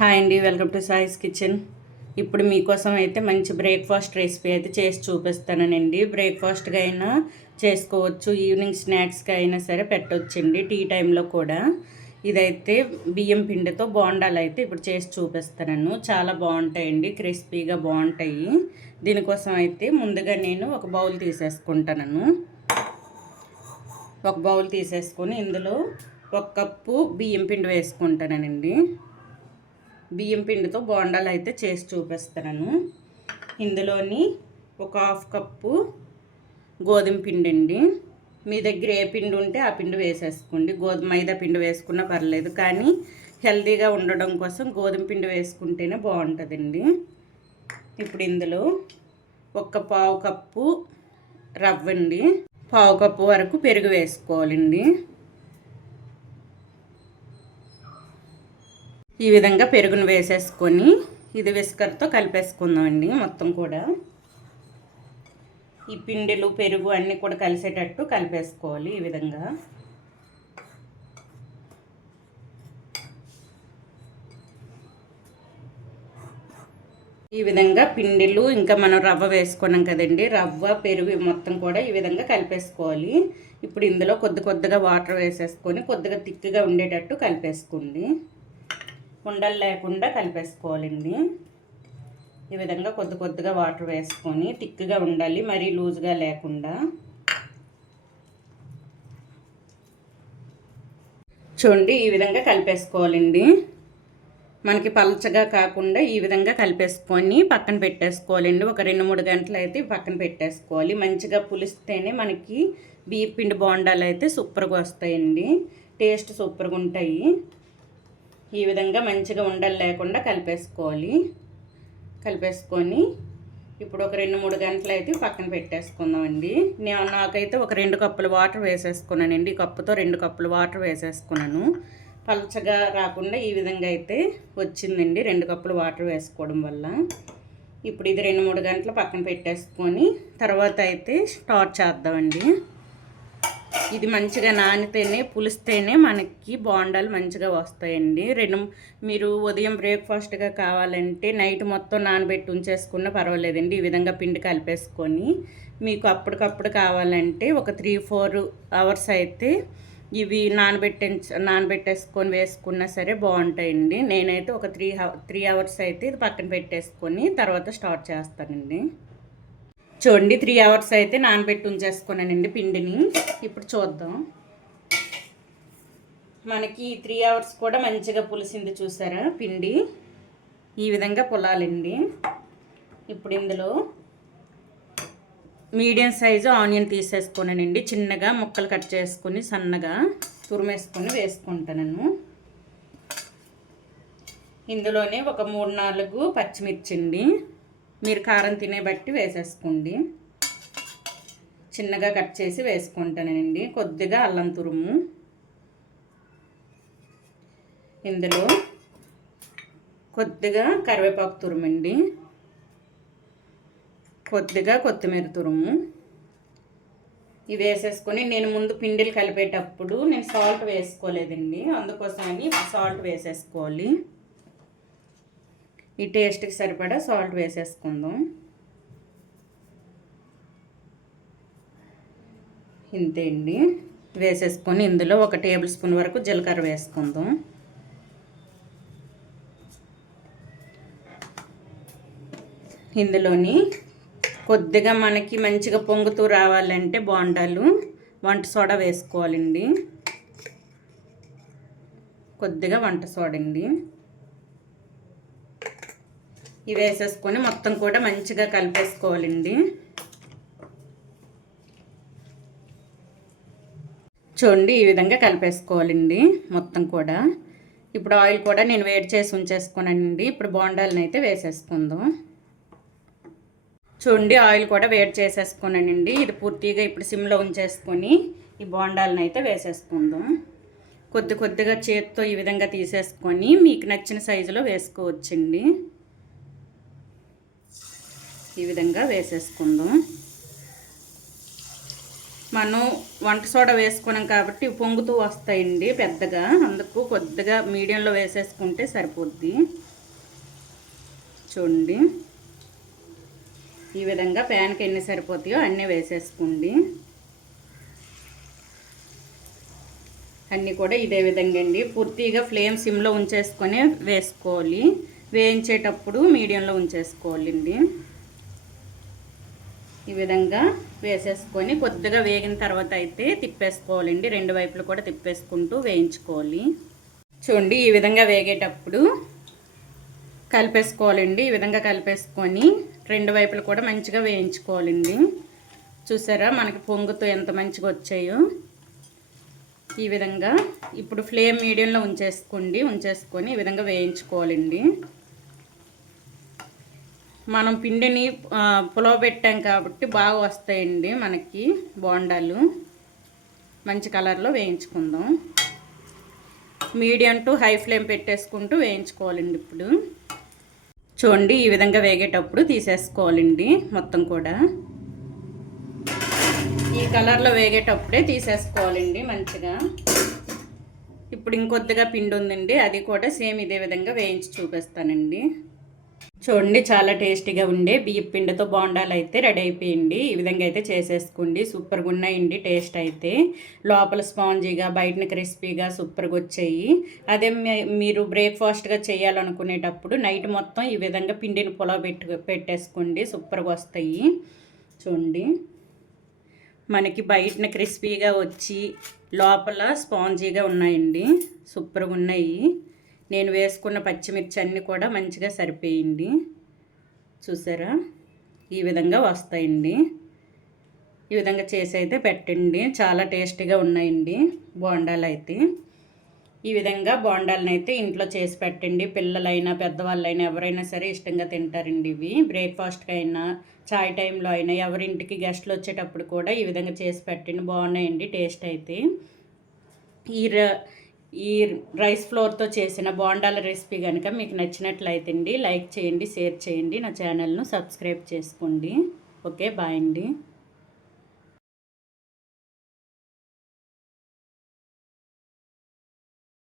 Hi అండి welcome to సాయిస్ kitchen. ఇప్పుడు మీకోసం అయితే మంచి బ్రేక్ఫాస్ట్ రెసిపీ అయితే చేసి చూపిస్తానండి బ్రేక్ఫాస్ట్గా అయినా చేసుకోవచ్చు ఈవినింగ్ స్నాక్స్కి అయినా సరే పెట్టవచ్చండి టీ టైంలో కూడా. ఇదైతే బియ్యం పిండితో బోండాలు అయితే ఇప్పుడు చేసి చూపిస్తాను చాలా బాగుంటాయండి క్రిస్పీగా బాగుంటాయి. దీనికోసం అయితే ముందుగా నేను ఒక బౌల్ తీసేసుకుంటాను ఒక బౌల్ తీసేసుకొని ఇందులో ఒక కప్పు బియ్యం పిండి వేసుకుంటానండి బియ్యం పిండితో బోండాలు అయితే చేసి చూపిస్తాను. ఇందులోని ఒక హాఫ్ కప్పు గోధుమ పిండి అండి. మీ దగ్గర ఏ పిండి ఉంటే ఆ పిండి వేసేసుకోండి. గోధుమ మైదా పిండి వేసుకున్నా పర్లేదు కానీ హెల్తీగా ఉండడం కోసం గోధుమ పిండి వేసుకుంటేనే బాగుంటుందండి. ఇప్పుడు ఇందులో ఒక పావు కప్పు రవ్వండి పావు కప్పు వరకు పెరుగు వేసుకోవాలండి. ఈ విధంగా పెరుగును వేసేసుకొని ఇది విస్కర్తో కలిపేసుకుందామండి మొత్తం కూడా. ఈ పిండిలు పెరుగు అన్నీ కూడా కలిసేటట్టు కలిపేసుకోవాలి ఈ విధంగా. ఈ విధంగా పిండిలు ఇంకా మనం రవ్వ వేసుకున్నాం కదండి. రవ్వ పెరుగు మొత్తం కూడా ఈ విధంగా కలిపేసుకోవాలి. ఇప్పుడు ఇందులో కొద్ది కొద్దిగా వాటర్ వేసేసుకొని కొద్దిగా తిక్కుగా ఉండేటట్టు కలిపేసుకోండి. ఉండలు లేకుండా కలిపేసుకోవాలండి. ఈ విధంగా కొద్ది కొద్దిగా వాటర్ వేసుకొని థిక్గా ఉండాలి మరీ లూజ్గా లేకుండా. చూడండి ఈ విధంగా కలిపేసుకోవాలండి. మనకి పలచగా కాకుండా ఈ విధంగా కలిపేసుకొని పక్కన పెట్టేసుకోవాలండి. ఒక రెండు మూడు గంటలు అయితే పక్కన పెట్టేసుకోవాలి. మంచిగా పులిస్తేనే మనకి బియ్య పిండి బోండాలు అయితే సూపర్గా వస్తాయండి. టేస్ట్ సూపర్గా ఉంటాయి. ఈ విధంగా మంచిగా ఉండలు లేకుండా కలిపేసుకోవాలి. కలిపేసుకొని ఇప్పుడు ఒక రెండు మూడు గంటలు అయితే పక్కన పెట్టేసుకుందామండి. నేను నాకైతే ఒక రెండు కప్పులు వాటర్ వేసేసుకున్నానండి. ఈ కప్పుతో రెండు కప్పులు వాటర్ వేసేసుకున్నాను. పలచగా రాకుండా ఈ విధంగా అయితే వచ్చిందండి రెండు కప్పులు వాటర్ వేసుకోవడం వల్ల. ఇప్పుడు ఇది రెండు మూడు గంటలు పక్కన పెట్టేసుకొని తర్వాత అయితే స్టార్ట్ చేద్దామండి. ఇది మంచిగా నానితేనే పులిస్తేనే మనకి బోండాలు మంచిగా వస్తాయండి. రెండు మీరు ఉదయం బ్రేక్ఫాస్ట్గా కావాలంటే నైట్ మొత్తం నానబెట్టి ఉంచేసుకున్న పర్వాలేదండి. ఈ విధంగా పిండి కలిపేసుకొని మీకు అప్పటికప్పుడు కావాలంటే ఒక త్రీ ఫోర్ అవర్స్ అయితే ఇవి నానబెట్టే నానబెట్టేసుకొని వేసుకున్నా సరే బాగుంటాయండి. నేనైతే ఒక త్రీ త్రీ అవర్స్ అయితే ఇది పక్కన పెట్టేసుకొని తర్వాత స్టార్ట్ చేస్తానండి. చూడండి త్రీ అవర్స్ అయితే నానబెట్టి ఉంచేసుకున్నానండి పిండిని. ఇప్పుడు చూద్దాం. మనకి త్రీ అవర్స్ కూడా మంచిగా పులిసింది చూసారా పిండి? ఈ విధంగా పులాలండి. ఇప్పుడు ఇందులో మీడియం సైజు ఆనియన్ తీసేసుకున్నానండి. చిన్నగా ముక్కలు కట్ చేసుకొని సన్నగా తురిమేసుకొని వేసుకుంటాను ఇందులోనే ఒక మూడు నాలుగు పచ్చిమిర్చి అండి మీరు కారం తినే బట్టి వేసేసుకోండి. చిన్నగా కట్ చేసి వేసుకుంటానండి. కొద్దిగా అల్లం తురుము. ఇందులో కొద్దిగా కరివేపాకు తురుమండి. కొద్దిగా కొత్తిమీర తురుము. ఇవి వేసేసుకొని నేను ముందు పిండిలు కలిపేటప్పుడు నేను సాల్ట్ వేసుకోలేదండి. అందుకోసమని సాల్ట్ వేసేసుకోవాలి. ఈ టేస్ట్కి సరిపడా సాల్ట్ వేసేసుకుందాం. ఇంతే అండి. వేసేసుకొని ఇందులో ఒక టేబుల్ స్పూన్ వరకు జీలకర్ర వేసుకుందాం. ఇందులోని కొద్దిగా మనకి మంచిగా పొంగుతూ రావాలంటే బోండాలు వంట సోడా వేసుకోవాలండి. కొద్దిగా వంట సోడండి అండి. ఇవి వేసేసుకొని మొత్తం కూడా మంచిగా కలిపేసుకోవాలండి. చూడండి ఈ విధంగా కలిపేసుకోవాలండి మొత్తం కూడా. ఇప్పుడు ఆయిల్ కూడా నేను వేడి చేసి ఉంచేసుకున్నానండి. ఇప్పుడు బోండాలను అయితే వేసేసుకుందాం. చూడండి ఆయిల్ కూడా వేడి చేసేసుకున్నానండి. ఇది పూర్తిగా ఇప్పుడు సిమ్లో ఉంచేసుకొని ఈ బోండాలను అయితే వేసేసుకుందాం. కొద్ది కొద్దిగా చేతితో ఈ విధంగా తీసేసుకొని మీకు నచ్చిన సైజులో వేసుకోవచ్చండి. ఈ విధంగా వేసేసుకుందాం. మనం వంట సోడా వేసుకున్నాం కాబట్టి పొంగుతూ వస్తాయండి పెద్దగా. అందుకు కొద్దిగా మీడియంలో వేసేసుకుంటే సరిపోద్ది. చూడండి. ఈ విధంగా ప్యాన్కి ఎన్ని సరిపోతాయో అన్నీ వేసేసుకోండి. అన్నీ కూడా ఇదే విధంగా అండి. పూర్తిగా ఫ్లేమ్ సిమ్లో ఉంచేసుకొని వేసుకోవాలి. వేయించేటప్పుడు మీడియంలో ఉంచేసుకోవాలండి. ఈ విధంగా వేసేసుకొని కొద్దిగా వేగిన తర్వాత అయితే తిప్పేసుకోవాలండి. రెండు వైపులు కూడా తిప్పేసుకుంటూ వేయించుకోవాలి. చూడండి ఈ విధంగా వేగేటప్పుడు కలిపేసుకోవాలండి. ఈ విధంగా కలిపేసుకొని రెండు వైపులు కూడా మంచిగా వేయించుకోవాలండి. చూసారా మనకి పొంగుతో ఎంత మంచిగా వచ్చాయో. ఈ విధంగా ఇప్పుడు ఫ్లేమ్ మీడియంలో ఉంచేసుకోండి. ఉంచేసుకొని ఈ విధంగా వేయించుకోవాలండి. మనం పిండిని పులవ పెట్టాం కాబట్టి బాగా వస్తాయండి మనకి బోండాలు. మంచి కలర్లో వేయించుకుందాం. మీడియం టు హై ఫ్లేమ్ పెట్టేసుకుంటూ వేయించుకోవాలండి ఇప్పుడు. చూడండి ఈ విధంగా వేగేటప్పుడు తీసేసుకోవాలండి మొత్తం కూడా. ఈ కలర్లో వేగేటప్పుడే తీసేసుకోవాలండి మంచిగా. ఇప్పుడు ఇంకొద్దిగా పిండి ఉందండి అది కూడా సేమ్ ఇదే విధంగా వేయించి చూపిస్తానండి. చూడండి చాలా టేస్టీగా ఉండే బియ్యం పిండితో బోండాలు అయితే రెడీ అయిపోయింది. ఈ విధంగా అయితే చేసేసుకోండి. సూపర్గా ఉన్నాయండి టేస్ట్ అయితే. లోపల స్పాంజీగా బయటన క్రిస్పీగా సూపర్గా వచ్చాయి. అదే మీరు బ్రేక్ఫాస్ట్గా చేయాలనుకునేటప్పుడు నైట్ మొత్తం ఈ విధంగా పిండిని పొలవ పెట్టు పెట్టేసుకోండి. సూపర్గా వస్తాయి. చూడండి. మనకి బయటన క్రిస్పీగా వచ్చి లోపల స్పాంజీగా ఉన్నాయండి. సూపర్గా ఉన్నాయి. నేను వేసుకున్న పచ్చిమిర్చి అన్నీ కూడా మంచిగా సరిపోయింది. చూసారా? ఈ విధంగా వస్తాయండి. ఈ విధంగా చేసి అయితే పెట్టండి. చాలా టేస్టీగా ఉన్నాయండి బోండాలు అయితే ఈ విధంగా బోండాలను అయితే ఇంట్లో చేసి పెట్టండి. పిల్లలైనా పెద్దవాళ్ళైనా ఎవరైనా సరే ఇష్టంగా తింటారండి ఇవి. బ్రేక్ఫాస్ట్కి అయినా చాయ్ టైంలో అయినా ఎవరింటికి గెస్ట్లు వచ్చేటప్పుడు కూడా ఈ విధంగా చేసి పెట్టండి. బాగున్నాయండి టేస్ట్ అయితే. ఈ ఈ రైస్ ఫ్లోర్తో చేసిన బోండాల రెసిపీ కనుక మీకు నచ్చినట్లయితే అండి లైక్ చేయండి షేర్ చేయండి నా ఛానల్ను సబ్స్క్రైబ్ చేసుకోండి. ఓకే బాయ్ అండి.